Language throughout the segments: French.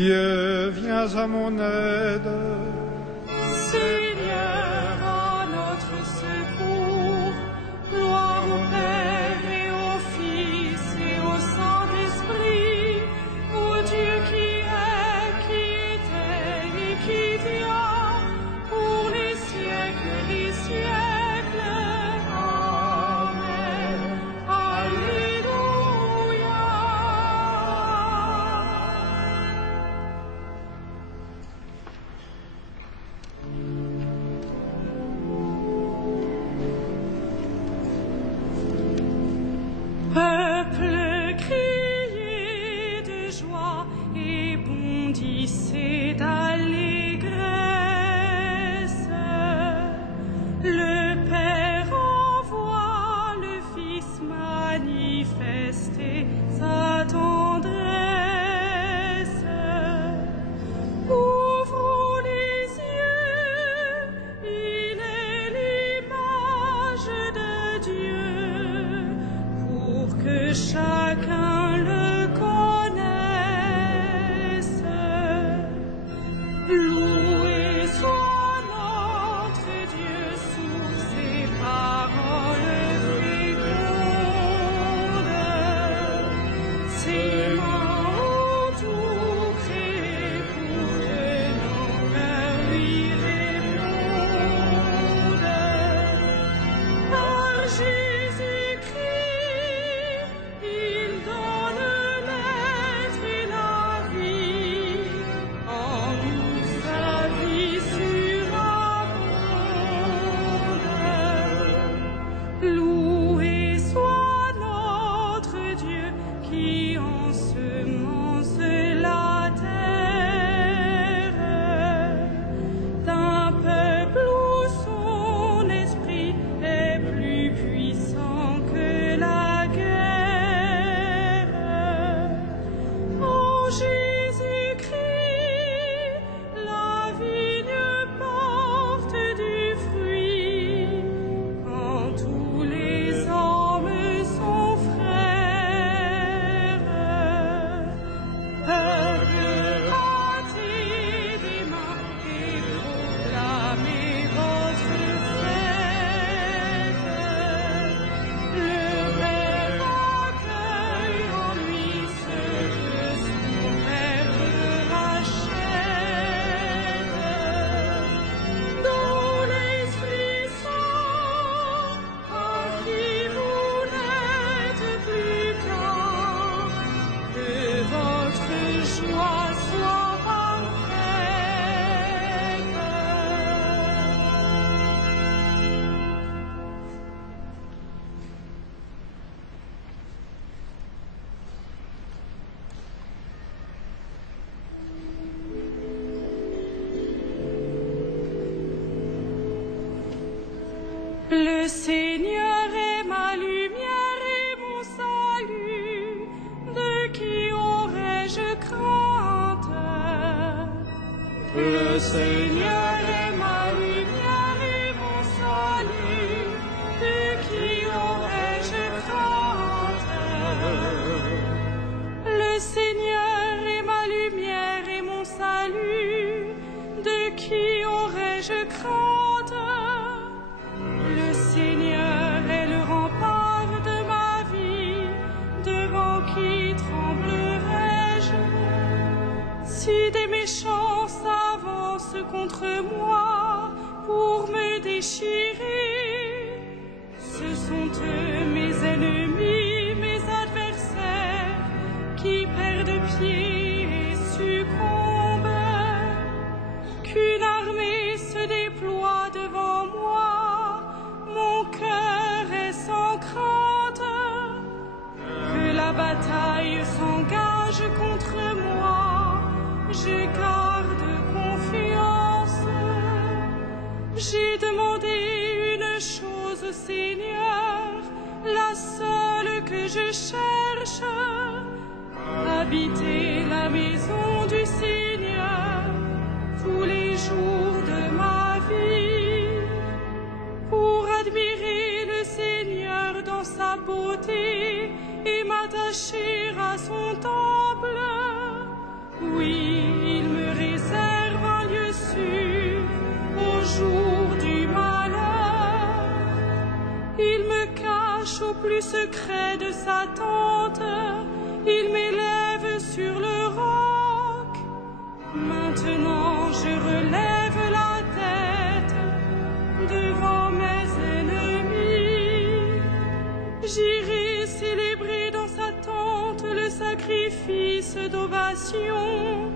Dieu, viens à mon aide. Seigneur, à notre secours, gloire au Père et au Fils et au Saint-Esprit, au Dieu qui est, qui était et qui vient, pour les siècles des siècles. Amen. Alléluia. Peuple, criez de joie et bondissez d'allégresse. Le Père envoie le Fils manifester sa tendresse. Ouvrons les yeux, il est l'image de Dieu, pour que chacun le connaisse. Loué soit notre Dieu sous ses paroles fécondes. Ses mains ont tout créé pour que nos cœurs lui répondent. Par Jésus-Christ, il donne l'être et la vie, en nous sa vie surabonde. Loué soit notre Dieu qui ensemence la terre, d'un peuple où son esprit est plus puissant que la guerre. En Jésus-Christ, la vigne porte du fruit, quand tous les hommes sont frères. Peuple, hâtez des mains et proclamez votre fête. Le Père accueille en lui ce que son Père rachète. Dans l'Esprit Saint, par qui vous n'êtes plus qu'un, que votre joie soit parfaite. Le Seigneur est ma lumière et mon salut, de qui aurais-je crainte? Le Seigneur est ma lumière et mon salut, de qui aurais-je crainte? Le Seigneur est ma lumière et mon salut, de qui aurais-je crainte? Le Seigneur est le rempart de ma vie, devant qui tremblerais-je? Si des méchants s'avancent contre moi pour me déchirer, ce sont eux mes ennemis, mes adversaires, qui perdent pied et succombent. Qu'une armée se déploie devant moi, mon cœur est sans crainte. Que la bataille s'engage contre moi, je garde confiance. J'ai demandé une chose au Seigneur, la seule que je cherche, habiter la maison du Seigneur tous les jours de ma vie, pour admirer le Seigneur dans sa beauté et m'attacher à son temple, où Oui, il me réserve un lieu sûr au jour du malheur. Il me cache au plus secret de sa tente, il m'élève sur le roc. Maintenant je relève la tête devant mes ennemis. J'irai célébrer dans sa tente le sacrifice d'ovation.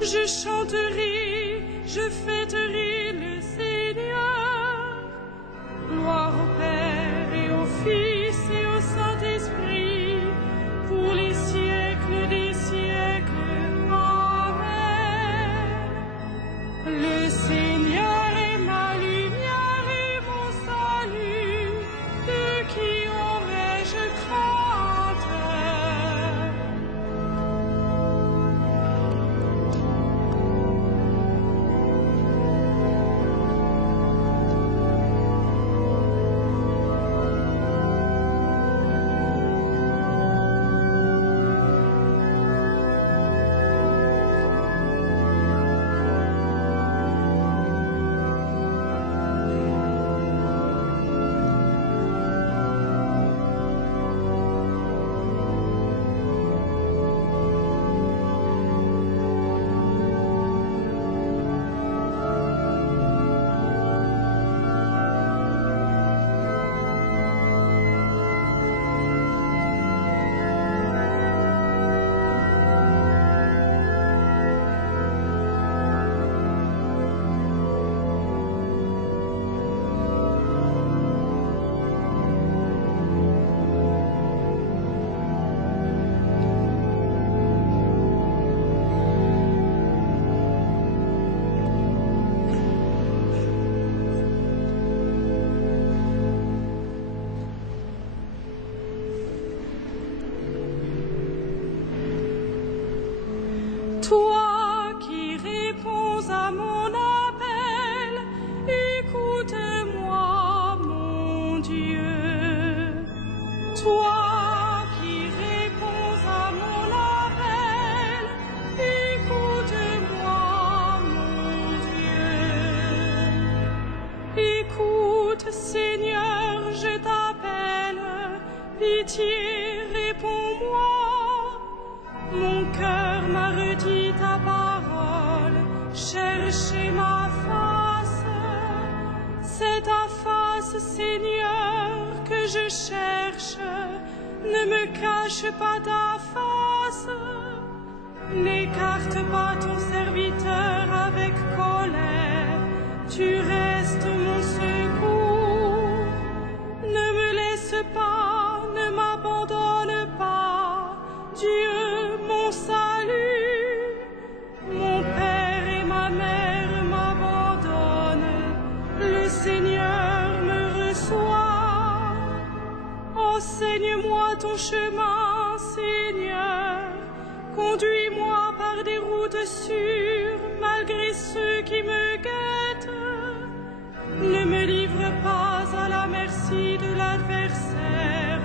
Je chanterai, je fêterai le Seigneur. Gloire au Père et au Fils et au Saint-Esprit, pour les siècles des siècles. Amen. Le Seigneur est ma lumière et mon salut, de qui aurais-je crainte? Toi qui réponds à mon appel, écoute-moi, mon Dieu. Toi qui réponds à mon appel, écoute-moi, mon Dieu. Écoute, Seigneur, je t'appelle, pitié, réponds-moi. Mon cœur m'a redit ta parole, cherchez ma face. C'est ta face, Seigneur, que je cherche. Ne me cache pas ta face. N'écarte pas ton serviteur avec colère. Tu restes mon secours. Ne me laisse pas, ne m'abandonne pas. Dieu, mon salut, mon Père et ma mère m'abandonnent, le Seigneur me reçoit. Enseigne-moi ton chemin, Seigneur, conduis-moi par des routes sûres, malgré ceux qui me guettent. Ne me livre pas à la merci de l'adversaire.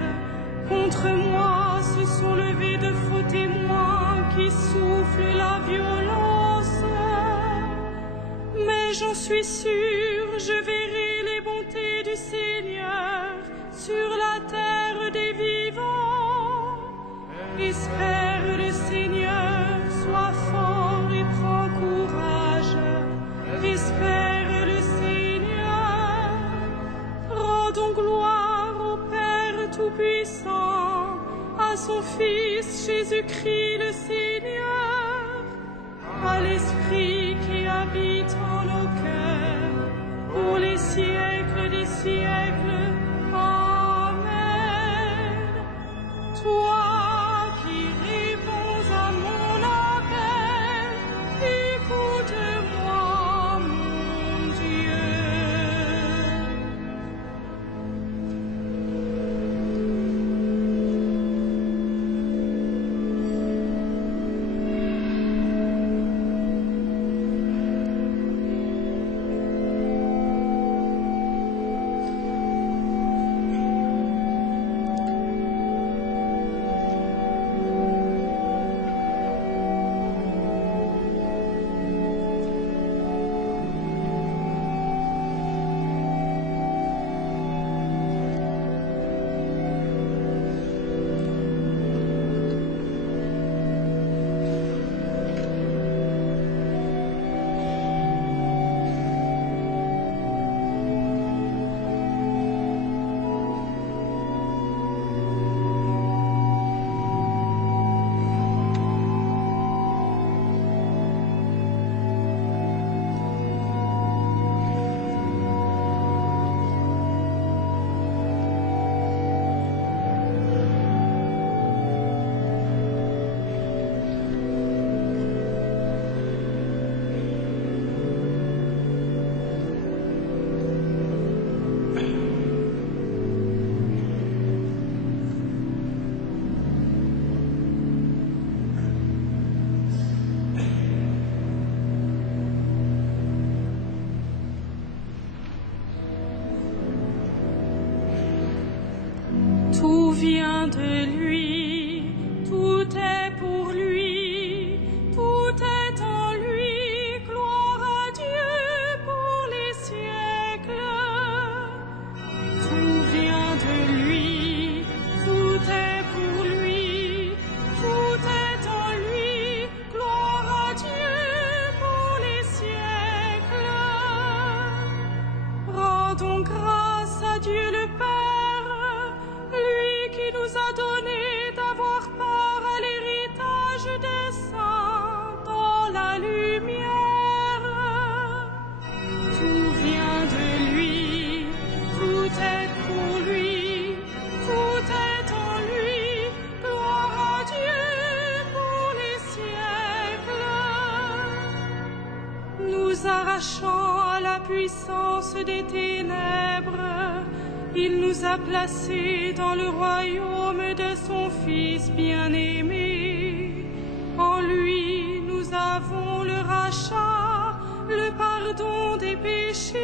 Contre moi se sont levés de faux témoins qui soufflent la violence. Mais j'en suis sûre, je verrai les bontés du Seigneur sur la terre des vivants. Espère le Seigneur, sois fort et prends courage. Espère le Seigneur, rendons gloire au Père Tout-Puissant, à son Fils Jésus-Christ le Seigneur, à l'Esprit qui habite en nos cœurs, pour les siècles des siècles. Amen. Toi qui réponds à mon appel, écoute-moi, mon Dieu. vient de lui, tout est pour lui, tout est en lui, gloire à Dieu pour les siècles. Tout vient de lui, tout est pour lui, tout est en lui, gloire à Dieu pour les siècles. Rendons grâce à Dieu le Père, lui qui nous a donné d'avoir part à l'héritage des saints dans la lumière. Tout vient de lui, tout est pour lui, tout est en lui, gloire à Dieu pour les siècles. Nous arrachant à la puissance des ténèbres, il nous a placés dans le royaume de son Fils bien-aimé. En lui, nous avons le rachat, le pardon des péchés.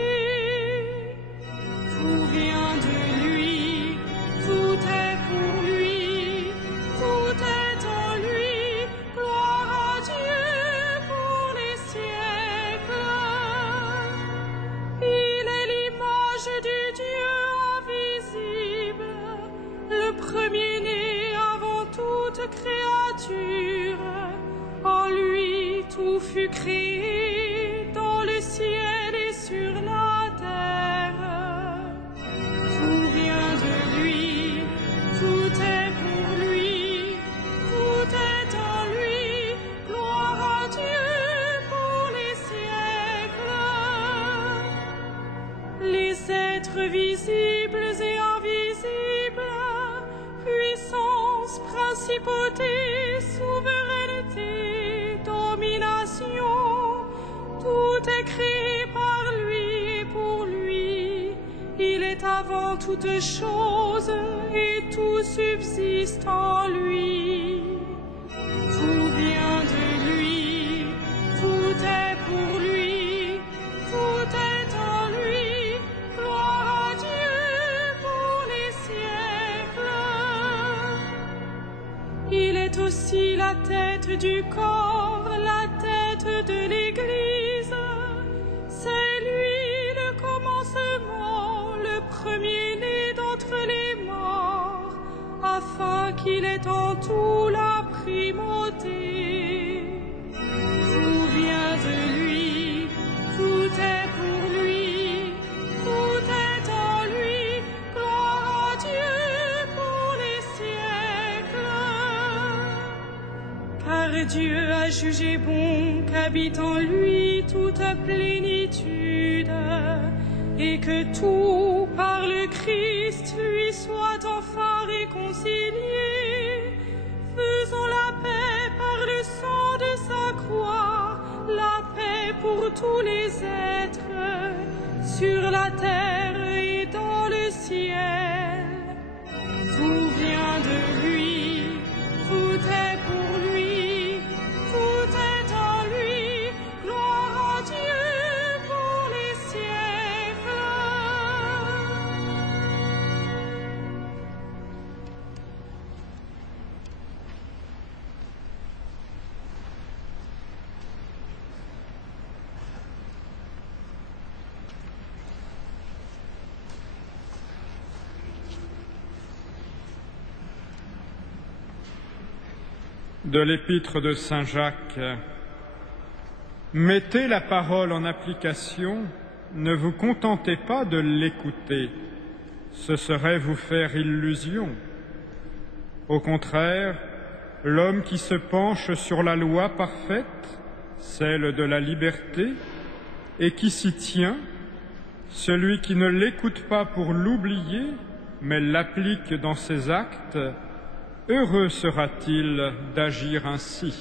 Tout vient de lui, tout est pour lui, tout est en lui, gloire à Dieu pour les siècles. Il est l'image du Dieu invisible, le premier-né avant toute créature. En lui tout fut créé, dans le ciel et sur la terre. Tout vient de lui, tout est pour lui, tout est en lui, gloire à Dieu pour les siècles. Les êtres visibles et invisibles, puissance, principauté, souveraineté, domination, tout est créé par lui et pour lui. Il est avant toute chose et tout subsiste en lui. Tout vient de lui, tout est pour lui, tout est en lui, gloire à Dieu pour les siècles. Il est aussi la tête du corps, la tête de l'Église. C'est lui le commencement, le premier-né d'entre les morts, afin qu'il ait en tout la primauté. Tout vient de lui, tout est pour lui, tout est en lui, gloire à Dieu pour les siècles. Car Dieu a jugé bon qu'habite en lui toute plénitude, et que tout par le Christ lui soit enfin réconcilié. Faisons la paix par le sang de sa croix, la paix pour tous les êtres, sur la terre et dans le ciel. Tout vient de lui, tout est pour lui, tout est en lui, gloire à Dieu pour les siècles. De l'épître de Saint Jacques. Mettez la parole en application, ne vous contentez pas de l'écouter, ce serait vous faire illusion. Au contraire, l'homme qui se penche sur la loi parfaite, celle de la liberté, et qui s'y tient, celui qui ne l'écoute pas pour l'oublier, mais l'applique dans ses actes, heureux sera-t-il d'agir ainsi.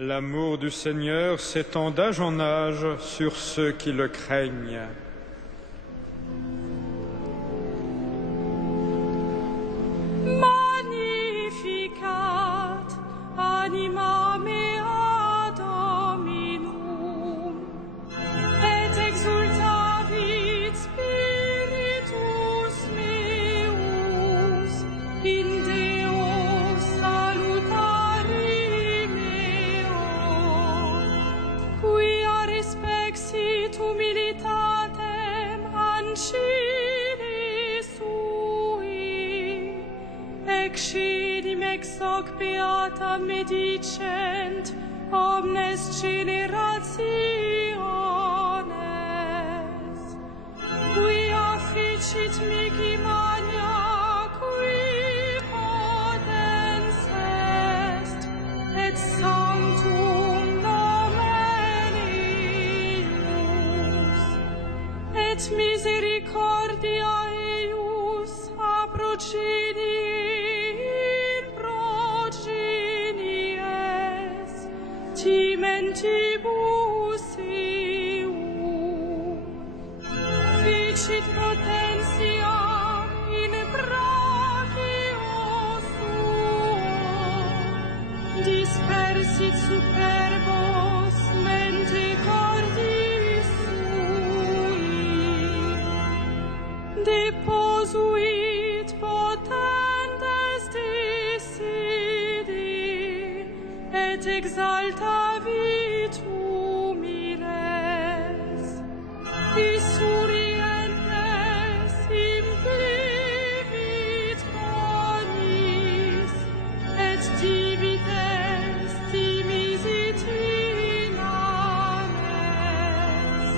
L'amour du Seigneur s'étend d'âge en âge sur ceux qui le craignent. Magnificat anima mea Dominum, et exultavit spiritus meus in Deo salutari meo, quia respexit humilitatem ancilli sui, excedim ex hoc beata medicent omnes generationes, quia ficit mihi magna, qui potens est, et sanctum nomen eius, et misericordia eius a progenies timentibus ium, ficit potentiam in brachio suo, dispersit superbos mente cordis sui, deposuit potentes dissidi, et exaltavit humiles, isurientes implivit bonis, et divides dimisit in ames,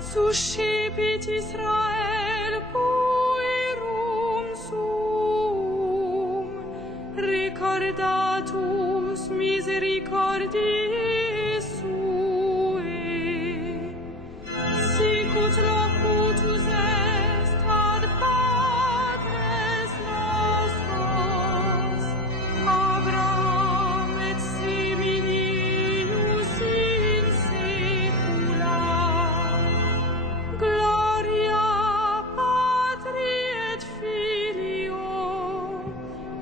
suscipit Israel puerum suum, recordatus misericordiae suae, sicut locutus est ad patres nostros, Abraham et seminius in saecula. Gloria Patri et Filio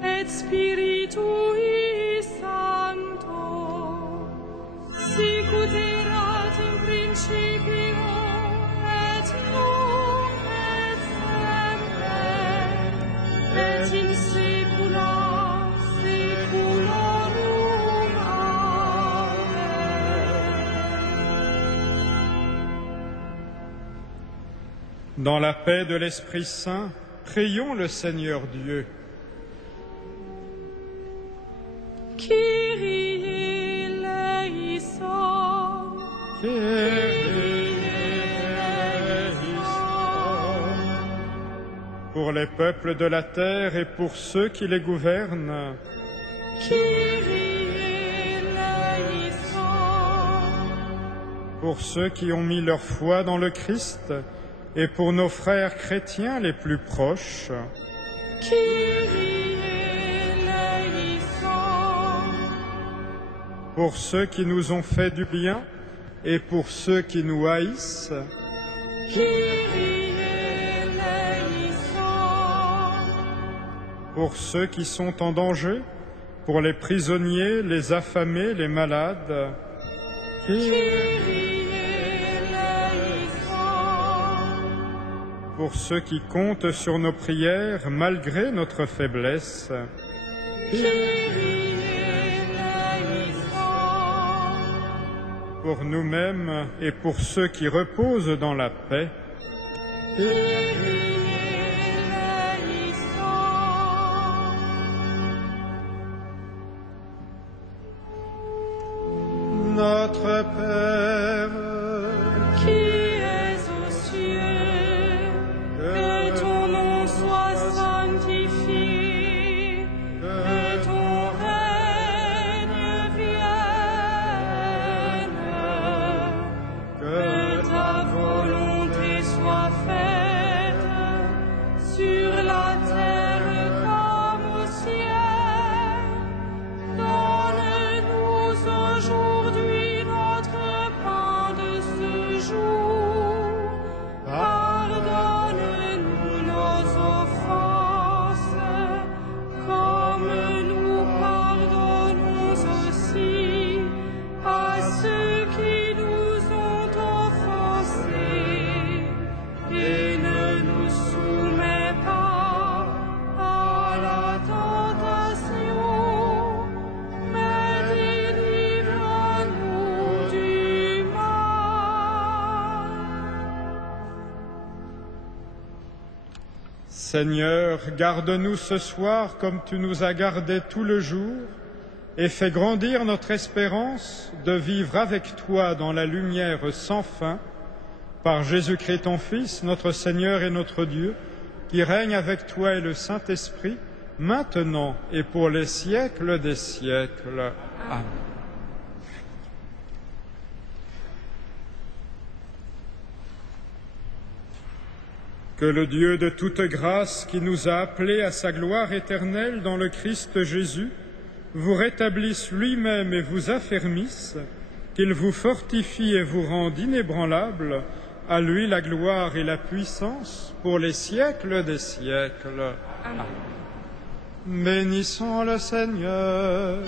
et Spiritui Sancto, sicut erat in principio et nunc et semper et in saecula saeculorum. Amen. Dans la paix de l'Esprit Saint, prions le Seigneur Dieu. Kyrie eleison, Pour les peuples de la terre et pour ceux qui les gouvernent, Kyrie eleison, pour ceux qui ont mis leur foi dans le Christ et pour nos frères chrétiens les plus proches, Kyrie eleison, pour ceux qui nous ont fait du bien et pour ceux qui nous haïssent, Kyrie eleison, pour ceux qui sont en danger, pour les prisonniers, les affamés, les malades, Kyrie eleison, pour ceux qui comptent sur nos prières malgré notre faiblesse, Kyrie pour nous-mêmes et pour ceux qui reposent dans la paix, Notre Père, qui es aux cieux, que ton nom soit sanctifié, que ton règne vienne, que ta volonté soit faite sur la terre comme au ciel. Donne-nous aujourd'hui Seigneur, garde-nous ce soir comme tu nous as gardés tout le jour, et fais grandir notre espérance de vivre avec toi dans la lumière sans fin, par Jésus-Christ ton Fils, notre Seigneur et notre Dieu, qui règne avec toi et le Saint-Esprit, maintenant et pour les siècles des siècles. Amen. Que le Dieu de toute grâce, qui nous a appelés à sa gloire éternelle dans le Christ Jésus, vous rétablisse lui-même et vous affermisse, qu'il vous fortifie et vous rende inébranlables, à lui la gloire et la puissance pour les siècles des siècles. Amen. Bénissons le Seigneur.